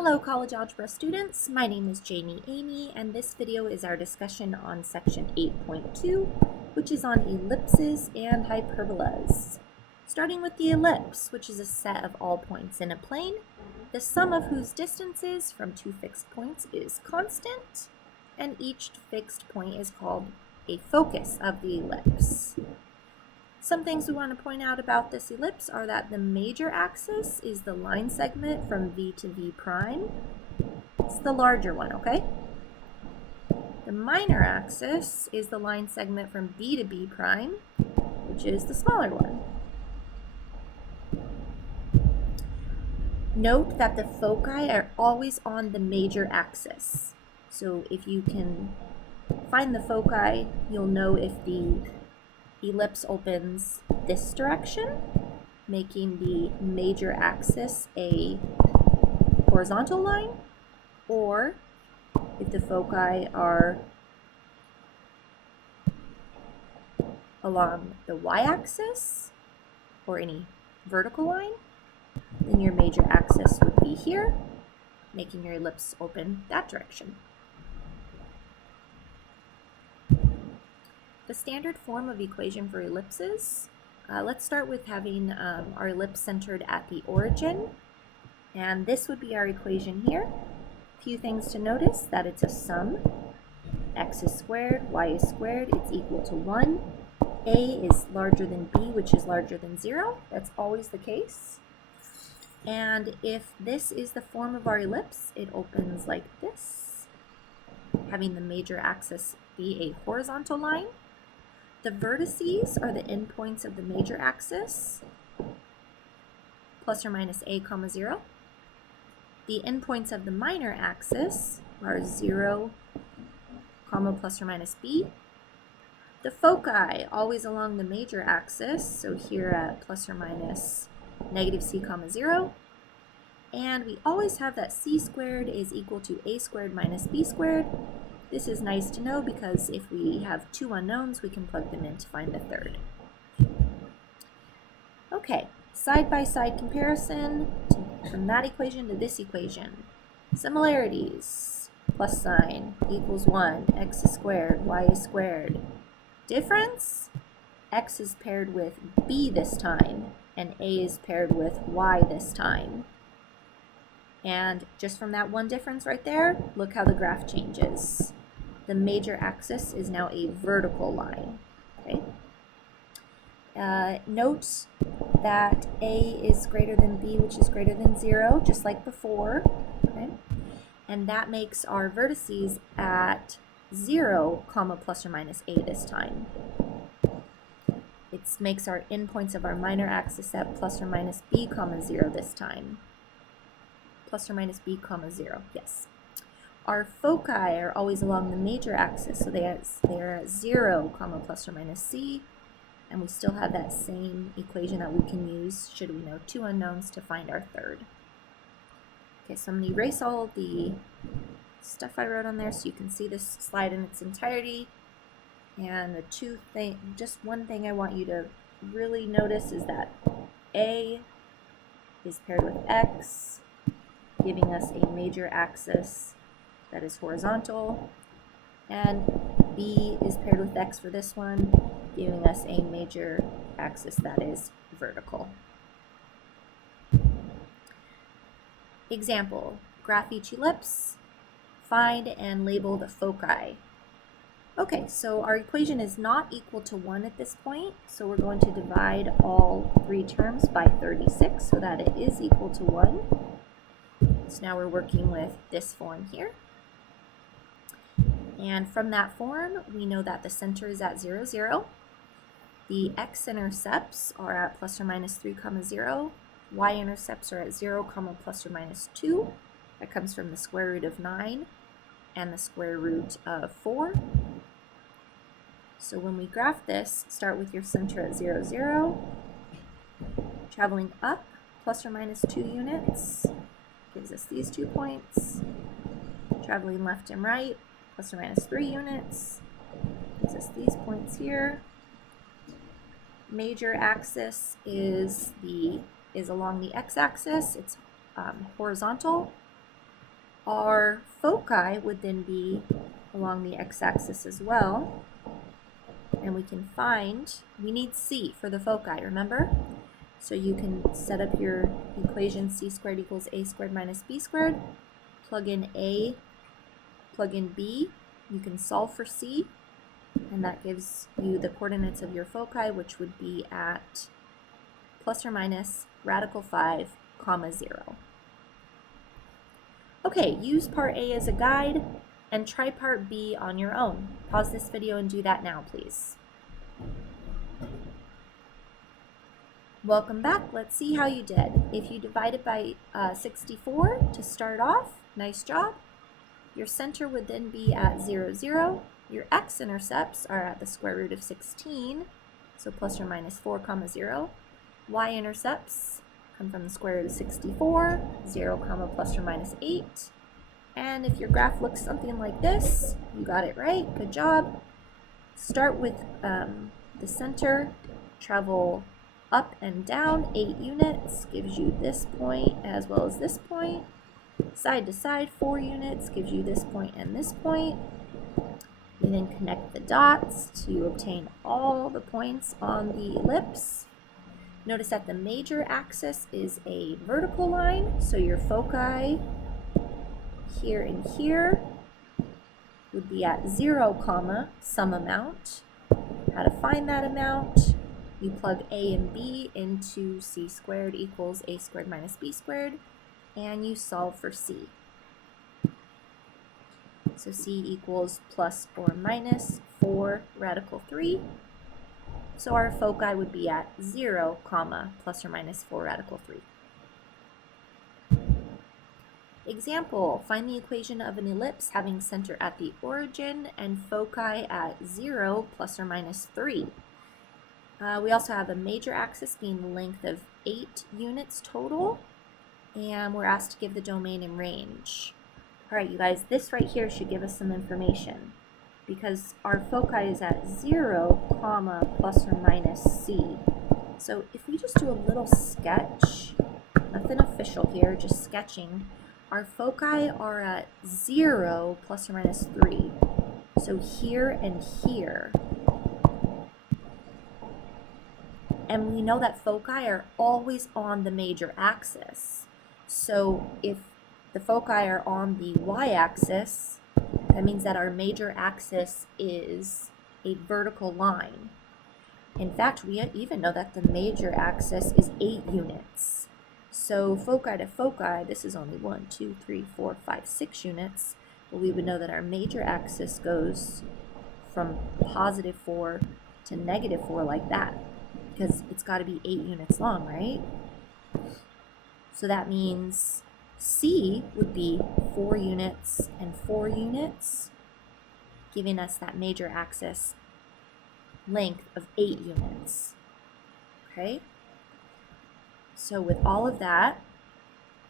Hello college algebra students, my name is Jamie Amy and this video is our discussion on section 8.2, which is on ellipses and hyperbolas. Starting with the ellipse, which is a set of all points in a plane, the sum of whose distances from two fixed points is constant, and each fixed point is called a focus of the ellipse. Some things we want to point out about this ellipse are that the major axis is the line segment from V to V prime. It's the larger one, okay? The minor axis is the line segment from B to B prime, which is the smaller one. Note that the foci are always on the major axis. So if you can find the foci, you'll know if the ellipse opens this direction, making the major axis a horizontal line, or if the foci are along the y-axis or any vertical line, then your major axis would be here, making your ellipse open that direction. The standard form of equation for ellipses, let's start with having our ellipse centered at the origin, and this would be our equation here. A few things to notice: that it's a sum. X is squared, y is squared, it's equal to 1. A is larger than B, which is larger than 0. That's always the case. And if this is the form of our ellipse, it opens like this, having the major axis be a horizontal line. The vertices are the endpoints of the major axis, plus or minus a comma 0. The endpoints of the minor axis are 0, comma plus or minus b. The foci always along the major axis, so here at plus or minus negative c comma 0. And we always have that c squared is equal to a squared minus b squared. This is nice to know because if we have two unknowns, we can plug them in to find the third. Okay, side-by-side comparison from that equation to this equation. Similarities: plus sign equals 1, x is squared, y is squared. Difference: x is paired with b this time, and a is paired with y this time. And just from that one difference right there, look how the graph changes. The major axis is now a vertical line. Okay. Note that A is greater than B, which is greater than 0, just like before. Okay. And that makes our vertices at 0, comma plus or minus A this time. It makes our endpoints of our minor axis at plus or minus B, comma 0 this time. Plus or minus b comma 0, yes. Our foci are always along the major axis, so they are at 0, comma plus or minus c, and we still have that same equation that we can use should we know two unknowns to find our third. Okay, so I'm going to erase all of the stuff I wrote on there so you can see this slide in its entirety. And just one thing I want you to really notice is that A is paired with X, giving us a major axis that is horizontal, and B is paired with X for this one, giving us a major axis that is vertical. Example: graph each ellipse, find and label the foci. Okay, so our equation is not equal to 1 at this point, so we're going to divide all three terms by 36 so that it is equal to 1. So now we're working with this form here. And from that form, we know that the center is at 0, 0. The x-intercepts are at plus or minus 3, comma 0. Y-intercepts are at 0, comma plus or minus 2. That comes from the square root of 9 and the square root of 4. So when we graph this, start with your center at 0, 0. Traveling up plus or minus 2 units gives us these 2 points. Traveling left and right, plus or minus 3 units, gives us these points here. Major axis is along the x-axis. It's horizontal. Our foci would then be along the x-axis as well. And we can find, we need c for the foci, remember? So you can set up your equation c squared equals a squared minus b squared, plug in a, plug in b, you can solve for c, and that gives you the coordinates of your foci, which would be at plus or minus radical 5, comma 0. Okay, use part A as a guide and try part B on your own. Pause this video and do that now, please. Welcome back. Let's see how you did. If you divided by 64 to start off, nice job. Your center would then be at 0, 0. Your x-intercepts are at the square root of 16, so plus or minus 4, comma 0. Y-intercepts come from the square root of 64, 0, comma plus or minus 8. And if your graph looks something like this, you got it right. Good job. Start with the center, travel up and down 8 units, gives you this point as well as this point. Side to side 4 units gives you this point and this point. You then connect the dots to obtain all the points on the ellipse. Notice that the major axis is a vertical line, so your foci here and here would be at 0, comma, some amount. How to find that amount? You plug a and b into c squared equals a squared minus b squared, and you solve for c. So c equals plus or minus 4 radical 3. So our foci would be at 0, comma, plus or minus 4 radical 3. Example, find the equation of an ellipse having center at the origin and foci at 0, plus or minus 3. We also have a major axis being the length of 8 units total, and we're asked to give the domain and range. All right, you guys, this right here should give us some information because our foci is at 0, comma, plus or minus c. So if we just do a little sketch, nothing official here, just sketching, our foci are at 0, plus or minus 3. So here and here. And we know that foci are always on the major axis. So if the foci are on the y-axis, that means that our major axis is a vertical line. In fact, we even know that the major axis is 8 units. So foci to foci, this is only 1, 2, 3, 4, 5, 6 units. But we would know that our major axis goes from positive 4 to negative 4 like that, because it's got to be 8 units long, right? So that means C would be 4 units and 4 units, giving us that major axis length of 8 units. Okay? So with all of that,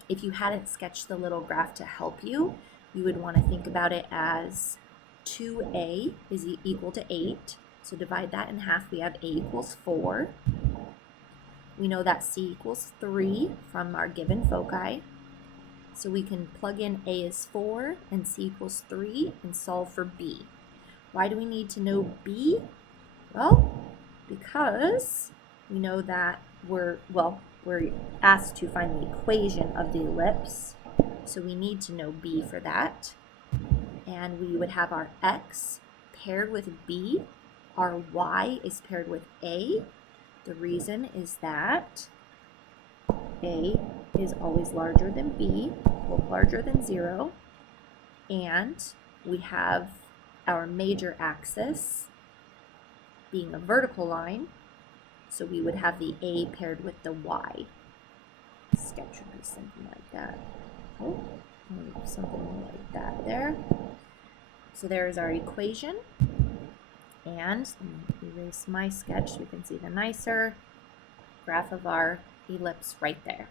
if you hadn't sketched the little graph to help you, you would want to think about it as 2a is equal to 8. So divide that in half. We have a equals 4. We know that c equals 3 from our given foci. So we can plug in a is 4 and c equals 3 and solve for b. Why do we need to know b? Well, because we know that we're asked to find the equation of the ellipse. So we need to know b for that. And we would have our x paired with b. Our y is paired with a. The reason is that a is always larger than b, well, larger than 0. And we have our major axis being a vertical line. So we would have the a paired with the y. Sketch would be something like that. Oh, something like that there. So there's our equation. And erase my sketch so we can see the nicer graph of our ellipse right there.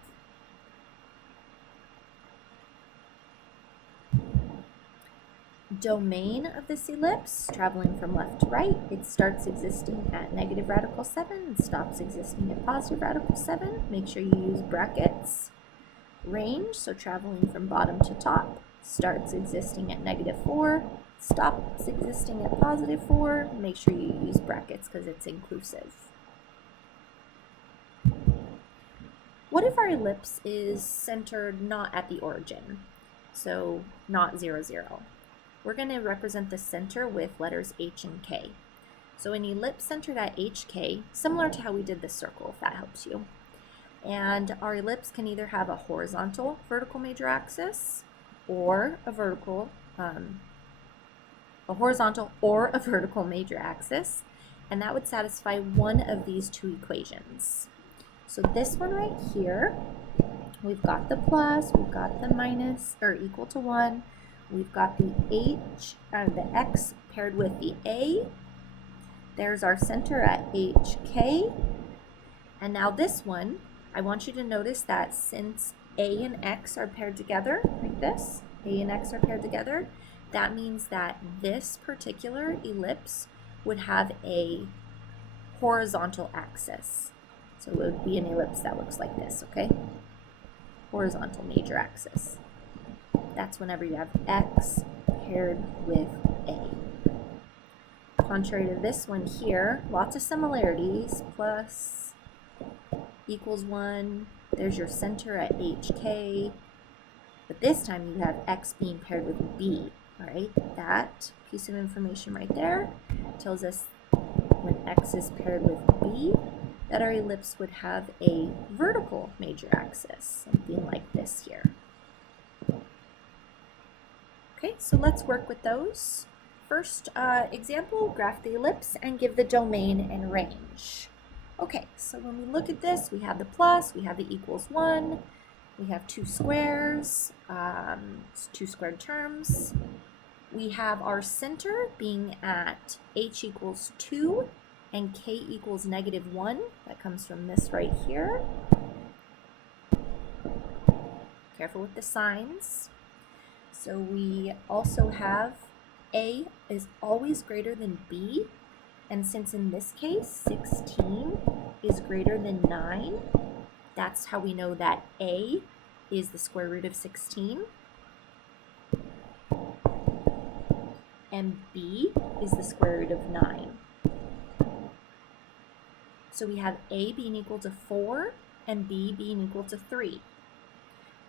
Domain of this ellipse, traveling from left to right, it starts existing at negative radical 7 and stops existing at positive radical 7. Make sure you use brackets. Range, so traveling from bottom to top, starts existing at -4, stops existing at +4. Make sure you use brackets because it's inclusive. What if our ellipse is centered not at the origin? So not 0, 0. We're going to represent the center with letters H and K. So an ellipse centered at HK, similar to how we did the circle, if that helps you. And our ellipse can either have a horizontal vertical major axis or a horizontal or a vertical major axis, and that would satisfy one of these two equations. So this one right here, we've got the plus, we've got the minus or equal to 1, we've got the the x paired with the a. There's our center at HK. And now this one, I want you to notice that since a and x are paired together, like this, a and x are paired together, that means that this particular ellipse would have a horizontal axis. So it would be an ellipse that looks like this, okay? Horizontal major axis. That's whenever you have x paired with a. Contrary to this one here, lots of similarities, plus equals 1, there's your center at HK, but this time you have x being paired with b, all right? That piece of information right there tells us when x is paired with b, that our ellipse would have a vertical major axis, something like this here. Okay, so let's work with those. First example, graph the ellipse and give the domain and range. Okay, so when we look at this, we have the plus, we have the equals 1, we have two squares, two squared terms. We have our center being at h equals 2 and k equals -1. That comes from this right here. Careful with the signs. So we also have a is always greater than b, and since in this case 16 is greater than 9, that's how we know that a is the square root of 16 and b is the square root of 9. So we have a being equal to 4 and b being equal to 3.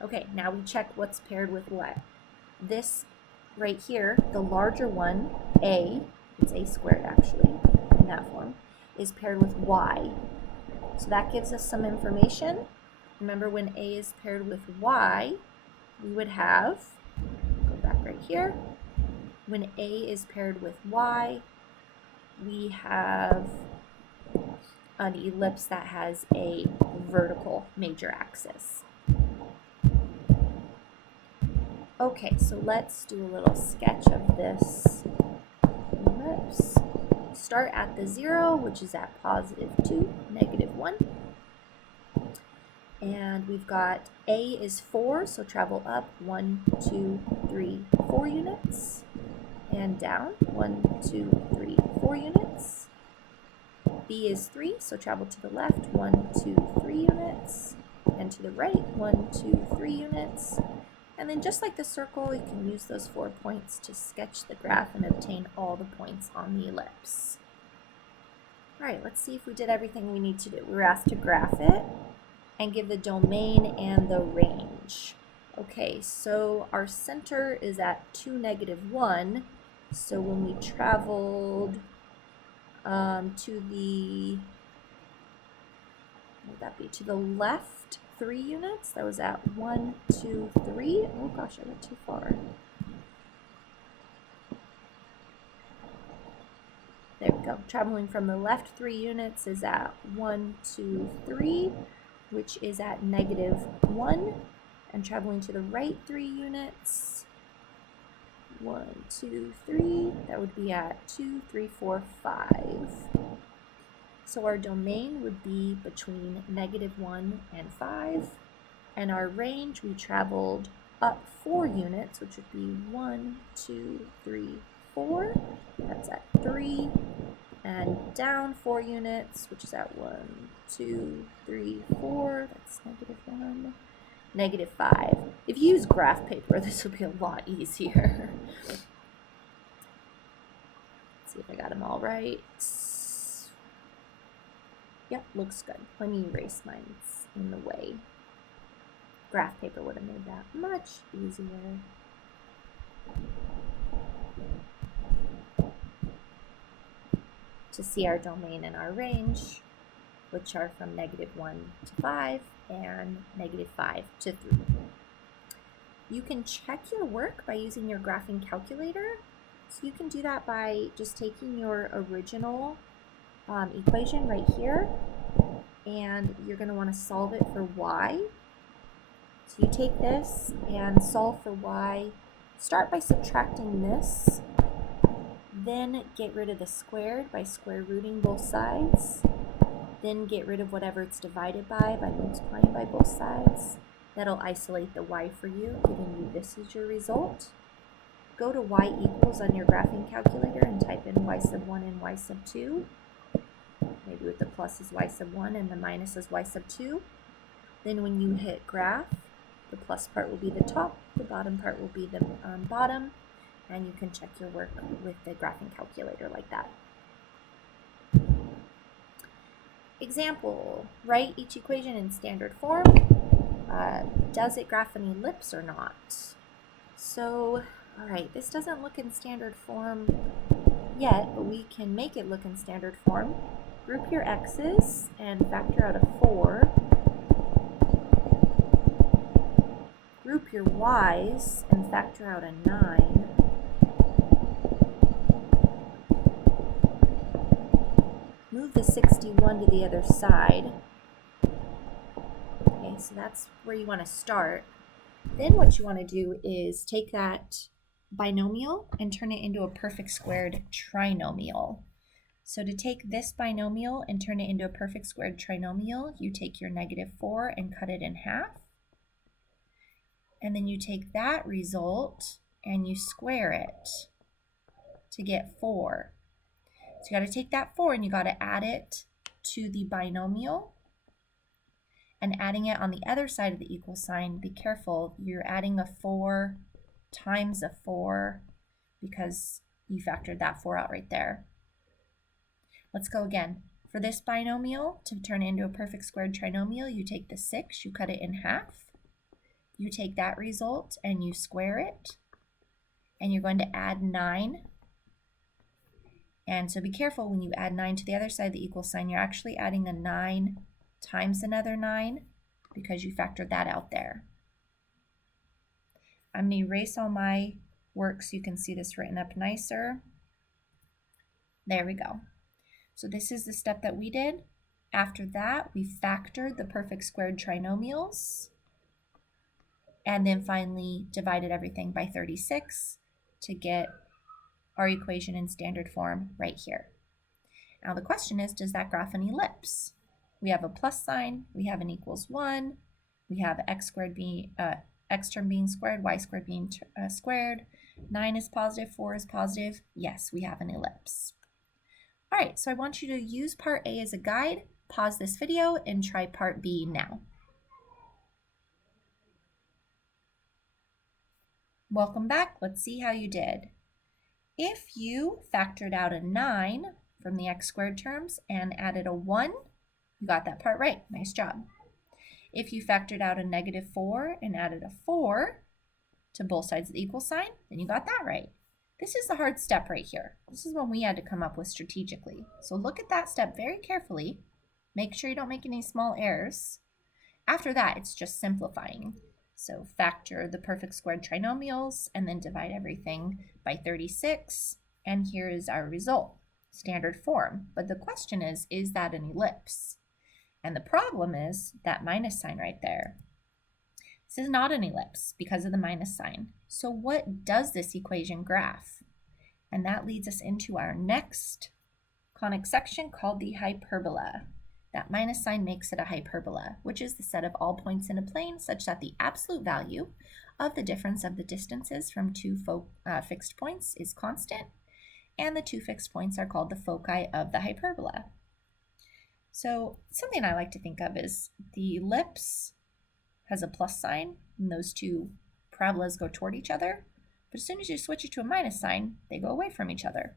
Okay, now we check what's paired with what. This right here, the larger one, a, it's a squared actually, in that form, is paired with y. So that gives us some information. Remember, when a is paired with y, we would have, go back right here, when a is paired with y, we have an ellipse that has a vertical major axis. Okay, so let's do a little sketch of this ellipse. Start at the 0, which is at +2, -1. And we've got a is 4, so travel up 1, 2, 3, 4 units. And down 1, 2, 3, 4 units. B is 3, so travel to the left 1, 2, 3 units. And to the right 1, 2, 3 units. And then just like the circle, you can use those 4 points to sketch the graph and obtain all the points on the ellipse. All right, let's see if we did everything we need to do. We were asked to graph it and give the domain and the range. Okay, so our center is at 2, -1. So when we traveled to the, what would that be, to the left 3 units, that was at 1, 2, 3. Oh gosh, I went too far. There we go. Traveling from the left 3 units is at 1, 2, 3, which is at -1. And traveling to the right 3 units, 1, 2, 3, that would be at 2, 3, 4, 5. So our domain would be between -1 and 5, and our range, we traveled up 4 units, which would be 1, 2, 3, 4, that's at 3, and down 4 units, which is at 1, 2, 3, 4, that's -1, -5. If you use graph paper, this would be a lot easier. Let's see if I got them all right. Yep, looks good. Let me erase mine. It's in the way. Graph paper would have made that much easier. To see our domain and our range, which are from -1 to 5 and -5 to 3. You can check your work by using your graphing calculator. So you can do that by just taking your original equation right here, and you're going to want to solve it for y. So you take this and solve for y. Start by subtracting this, then get rid of the squared by square rooting both sides, then get rid of whatever it's divided by multiplying by both sides. That'll isolate the y for you, giving you this as your result. Go to y equals on your graphing calculator and type in y sub 1 and y sub 2. Maybe with the plus is y sub 1 and the minus is y sub 2. Then when you hit graph, the plus part will be the top, the bottom part will be the bottom, and you can check your work with the graphing calculator like that. Example, write each equation in standard form. Does it graph an ellipse or not? So, all right, this doesn't look in standard form yet, but we can make it look in standard form. Group your x's and factor out a 4. Group your y's and factor out a 9. Move the 61 to the other side. Okay, so that's where you want to start. Then what you want to do is take that binomial and turn it into a perfect squared trinomial. So to take this binomial and turn it into a perfect squared trinomial, you take your -4 and cut it in half. And then you take that result and you square it to get 4. So you got to take that 4 and you got to add it to the binomial. And adding it on the other side of the equal sign, be careful, you're adding a 4 times a 4 because you factored that 4 out right there. Let's go again. For this binomial, to turn it into a perfect squared trinomial, you take the 6, you cut it in half. You take that result and you square it, and you're going to add 9. And so be careful when you add 9 to the other side of the equal sign, you're actually adding a 9 times another 9 because you factored that out there. I'm going to erase all my work so you can see this written up nicer. There we go. So this is the step that we did. After that, we factored the perfect squared trinomials, and then finally divided everything by 36 to get our equation in standard form right here. Now the question is, does that graph an ellipse? We have a plus sign, we have an equals 1, we have x squared being x term being squared, y squared being squared, 9 is positive, 4 is positive. Yes, we have an ellipse. All right, so I want you to use part A as a guide, pause this video, and try part B now. Welcome back. Let's see how you did. If you factored out a 9 from the x squared terms and added a 1, you got that part right. Nice job. If you factored out a -4 and added a 4 to both sides of the equal sign, then you got that right. This is the hard step right here. This is one we had to come up with strategically. So look at that step very carefully. Make sure you don't make any small errors. After that, it's just simplifying. So factor the perfect squared trinomials and then divide everything by 36. And here is our result, standard form. But the question is that an ellipse? And the problem is that minus sign right there. This is not an ellipse because of the minus sign. So what does this equation graph? And that leads us into our next conic section called the hyperbola. That minus sign makes it a hyperbola, which is the set of all points in a plane such that the absolute value of the difference of the distances from two fixed points is constant, and the two fixed points are called the foci of the hyperbola. So something I like to think of is the ellipse has a plus sign, and those two parabolas go toward each other. But as soon as you switch it to a minus sign, they go away from each other.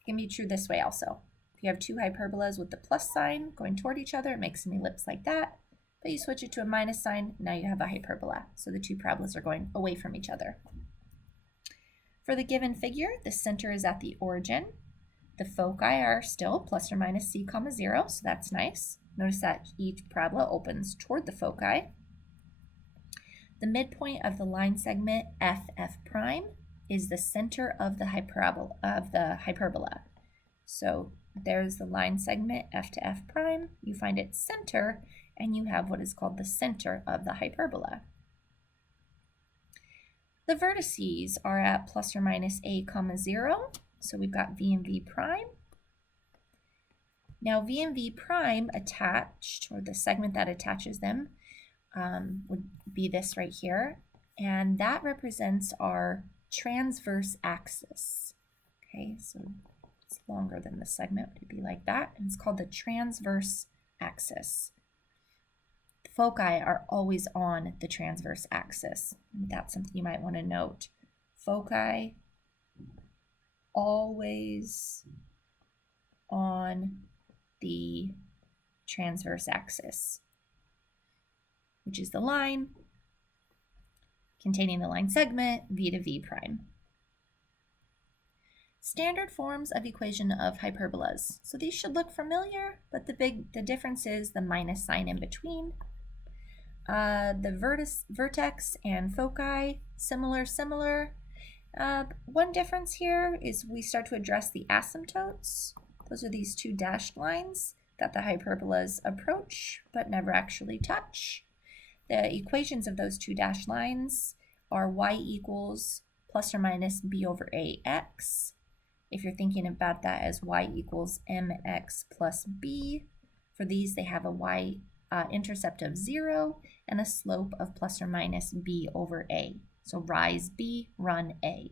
It can be true this way also. If you have two hyperbolas with the plus sign going toward each other, it makes an ellipse like that. But you switch it to a minus sign, now you have a hyperbola. So the two parabolas are going away from each other. For the given figure, the center is at the origin. The foci are still plus or minus c comma 0, so that's nice. Notice that each parabola opens toward the foci. The midpoint of the line segment FF prime is the center of the hyperbola. So there's the line segment F to F prime. You find its center, and you have what is called the center of the hyperbola. The vertices are at plus or minus a comma 0. So we've got V and V prime. Now V and V prime attached, or the segment that attaches them, would be this right here. And that represents our transverse axis. Okay, so it's longer than the segment, it would be like that. And it's called the transverse axis. The foci are always on the transverse axis. That's something you might want to note. Foci always on the transverse axis, which is the line containing the line segment V to V prime. Standard forms of equation of hyperbolas. So these should look familiar, but the difference is the minus sign in between. The vertex and foci, similar. One difference here is we start to address the asymptotes. Those are these two dashed lines that the hyperbolas approach but never actually touch. The equations of those two dashed lines are y equals plus or minus b over ax. If you're thinking about that as y equals mx plus b, for these they have a y intercept of 0 and a slope of plus or minus b over a. So rise b, run a.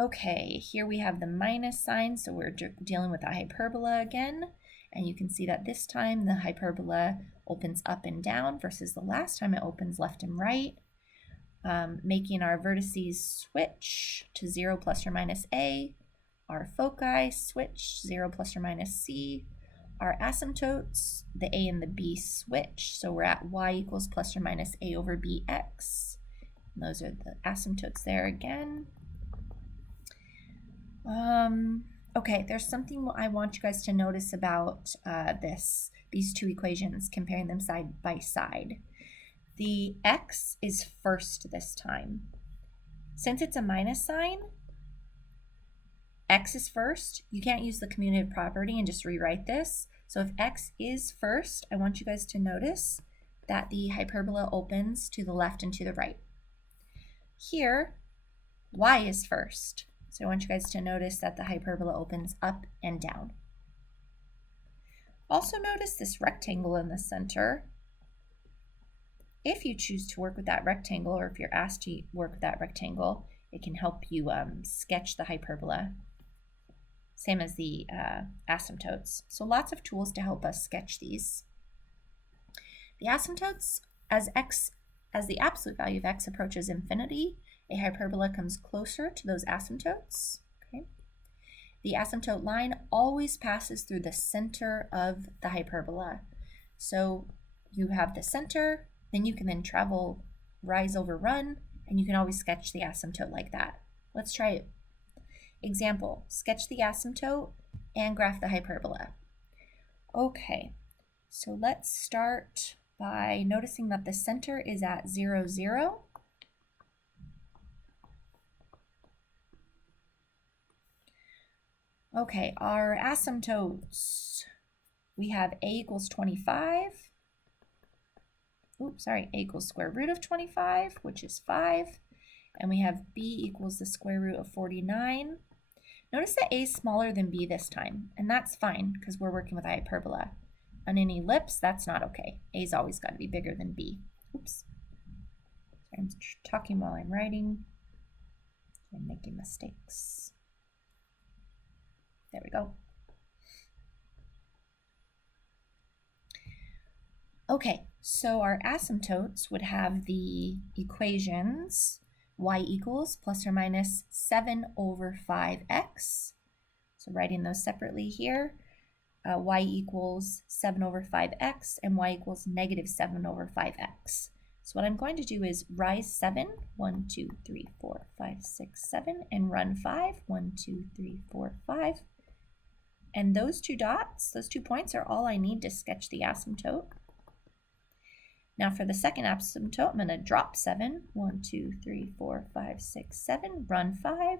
Okay, here we have the minus sign, so we're dealing with a hyperbola again. And you can see that this time the hyperbola opens up and down versus the last time it opens left and right, making our vertices switch to 0 plus or minus a, our foci switch 0 plus or minus c, our asymptotes, the a and the b switch, so we're at y equals plus or minus a over bx. And those are the asymptotes there again. Okay, there's something I want you guys to notice about these two equations, comparing them side by side. The x is first this time. Since it's a minus sign, x is first. You can't use the commutative property and just rewrite this. So if x is first, I want you guys to notice that the hyperbola opens to the left and to the right. Here, y is first. So I want you guys to notice that the hyperbola opens up and down. Also notice this rectangle in the center. If you choose to work with that rectangle, or if you're asked to work with that rectangle, it can help you sketch the hyperbola. Same as the asymptotes. So lots of tools to help us sketch these. The asymptotes, as the absolute value of x approaches infinity, a hyperbola comes closer to those asymptotes. Okay. The asymptote line always passes through the center of the hyperbola. So you have the center, then you can then travel rise over run, and you can always sketch the asymptote like that. Let's try it. Example, sketch the asymptote and graph the hyperbola. Okay, so let's start by noticing that the center is at 0, 0. Okay, our asymptotes, we have a equals 25. A equals square root of 25, which is 5. And we have b equals the square root of 49. Notice that a is smaller than b this time, and that's fine because we're working with a hyperbola. On an ellipse, that's not okay. A's always got to be bigger than b. Oops. I'm talking while I'm writing. I'm making mistakes. There we go. Okay, so our asymptotes would have the equations y equals plus or minus 7 over 5x. So writing those separately here, y equals 7 over 5x and y equals negative 7 over 5x. So what I'm going to do is rise 7, 1, 2, 3, 4, 5, 6, 7, and run 5, 1, 2, 3, 4, 5. And those two dots, those 2 points are all I need to sketch the asymptote. Now for the second asymptote, I'm going to drop 7, 1, 2, 3, 4, 5, 6, 7, run 5,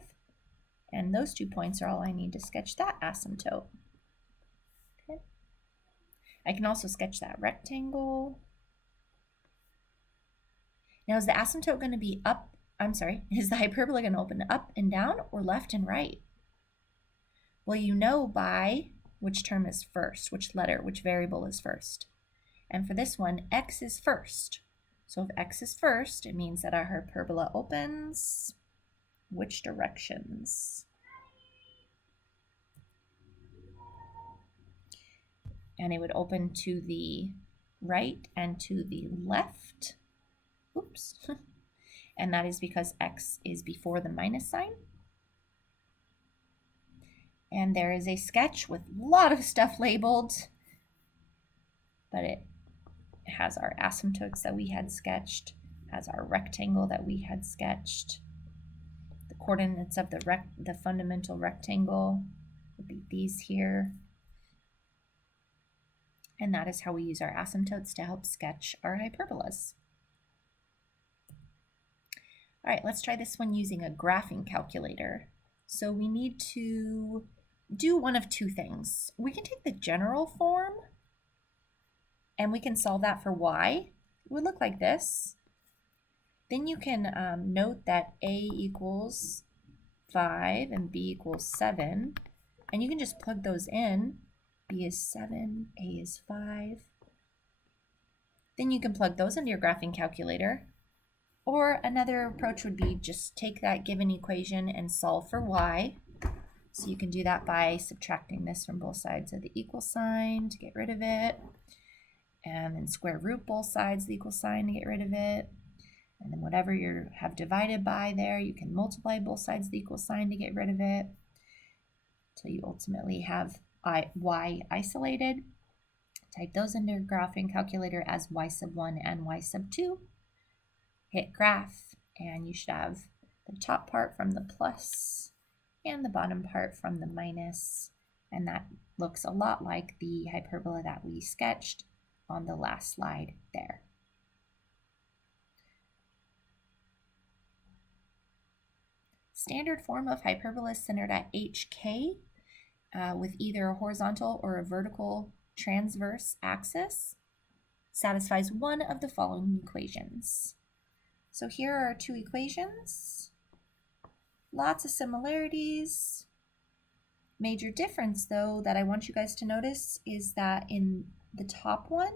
and those 2 points are all I need to sketch that asymptote. Okay. I can also sketch that rectangle. Now is the asymptote going to be is the hyperbola going to open up and down or left and right? Well, you know by which term is first, which letter, which variable is first. And for this one, x is first. So if x is first, it means that our hyperbola opens which directions? And it would open to the right and to the left. Oops. And that is because x is before the minus sign. And there is a sketch with a lot of stuff labeled, but it has our asymptotes that we had sketched, has our rectangle that we had sketched. The coordinates of the fundamental rectangle would be these here. And that is how we use our asymptotes to help sketch our hyperbolas. All right, let's try this one using a graphing calculator. So we need to do one of two things. We can take the general form and we can solve that for y. It would look like this. Then you can note that a equals 5 and b equals 7. And you can just plug those in. B is 7, a is 5. Then you can plug those into your graphing calculator. Or another approach would be just take that given equation and solve for y. So you can do that by subtracting this from both sides of the equal sign to get rid of it. And then square root both sides of the equal sign to get rid of it. And then whatever you have divided by there, you can multiply both sides of the equal sign to get rid of it. So you ultimately have y isolated. Type those into your graphing calculator as y sub 1 and y sub 2. Hit graph, and you should have the top part from the plus and the bottom part from the minus. And that looks a lot like the hyperbola that we sketched on the last slide there. Standard form of hyperbola is centered at HK with either a horizontal or a vertical transverse axis. Satisfies one of the following equations. So here are our two equations. Lots of similarities. Major difference, though, that I want you guys to notice is that in the top one,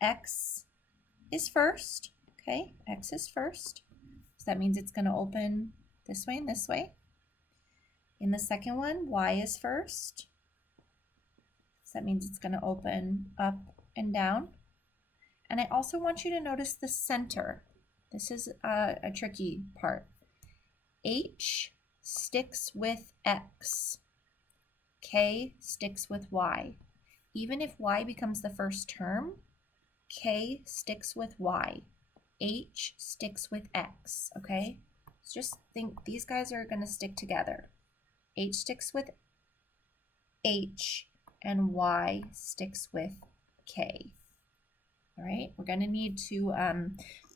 x is first. Okay, x is first. So that means it's going to open this way and this way. In the second one, y is first. So that means it's going to open up and down. And I also want you to notice the center. This is a tricky part. H sticks with x. K sticks with y. Even if y becomes the first term, K sticks with y. H sticks with x, okay? So just think these guys are going to stick together. H sticks with H and y sticks with K. All right, we're going to need to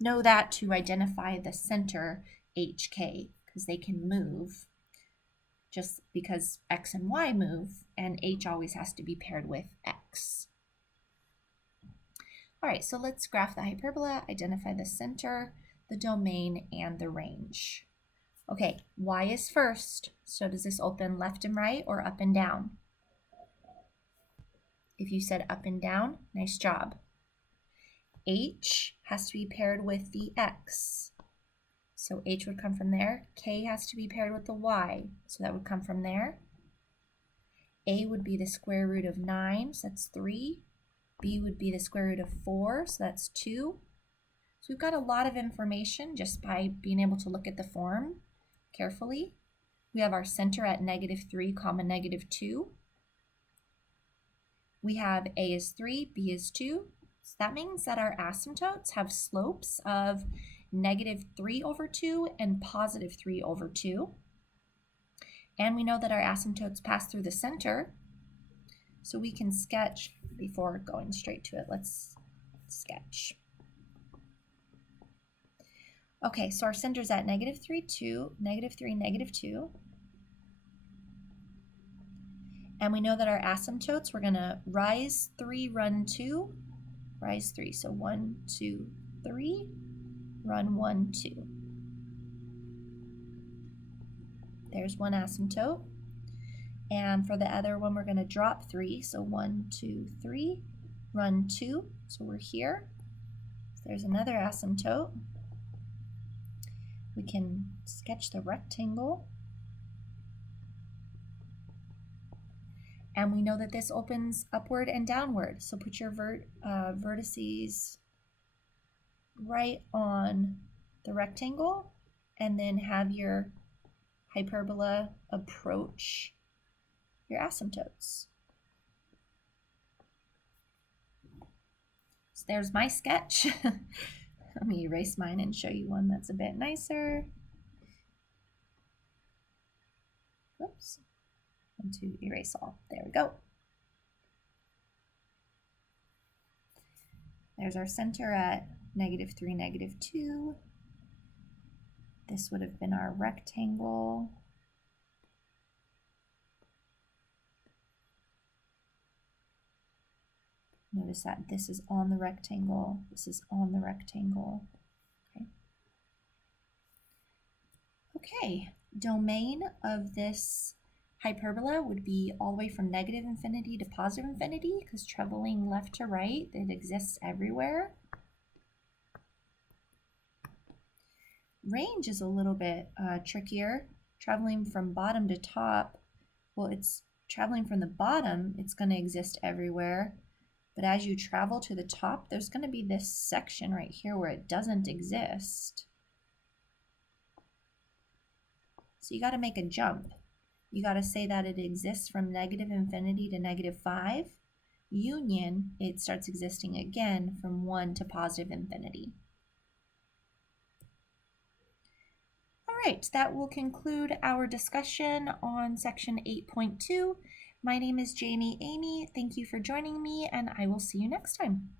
know that to identify the center HK, because they can move just because x and y move, and h always has to be paired with x. All right, so let's graph the hyperbola, identify the center, the domain, and the range. Okay, y is first, so does this open left and right or up and down? If you said up and down, nice job. H has to be paired with the x. So h would come from there. K has to be paired with the y. So that would come from there. A would be the square root of 9, so that's 3. b would be the square root of 4, so that's 2. So we've got a lot of information just by being able to look at the form carefully. We have our center at -3, -2. We have a is 3, b is 2. So that means that our asymptotes have slopes of -3/2 and +3/2. And we know that our asymptotes pass through the center. So we can sketch, before going straight to it, let's sketch. Okay, so our center's at -3, 2, -3, -2. And we know that our asymptotes, we're gonna rise 3, run 2, rise 3. So 1, 2, 3, run 1, 2. There's one asymptote. And for the other one, we're gonna drop 3. So 1, 2, 3, run 2. So we're here. There's another asymptote. We can sketch the rectangle. And we know that this opens upward and downward. So put your vertices right on the rectangle and then have your hyperbola approach your asymptotes. So there's my sketch. Let me erase mine and show you one that's a bit nicer. Whoops. And to erase all. There we go. There's our center at -3, -2. This would have been our rectangle. Notice that this is on the rectangle, this is on the rectangle. Okay, domain of this hyperbola would be all the way from -infinity to +infinity, because traveling left to right, it exists everywhere. Range is a little bit trickier. Traveling from bottom to top, well, it's traveling from the bottom, it's going to exist everywhere. But as you travel to the top, there's going to be this section right here where it doesn't exist. So you got to make a jump. You got to say that it exists from -infinity to -5. Union, it starts existing again from 1 to +infinity. All right, that will conclude our discussion on section 8.2. My name is Jamie Amy. Thank you for joining me, and I will see you next time.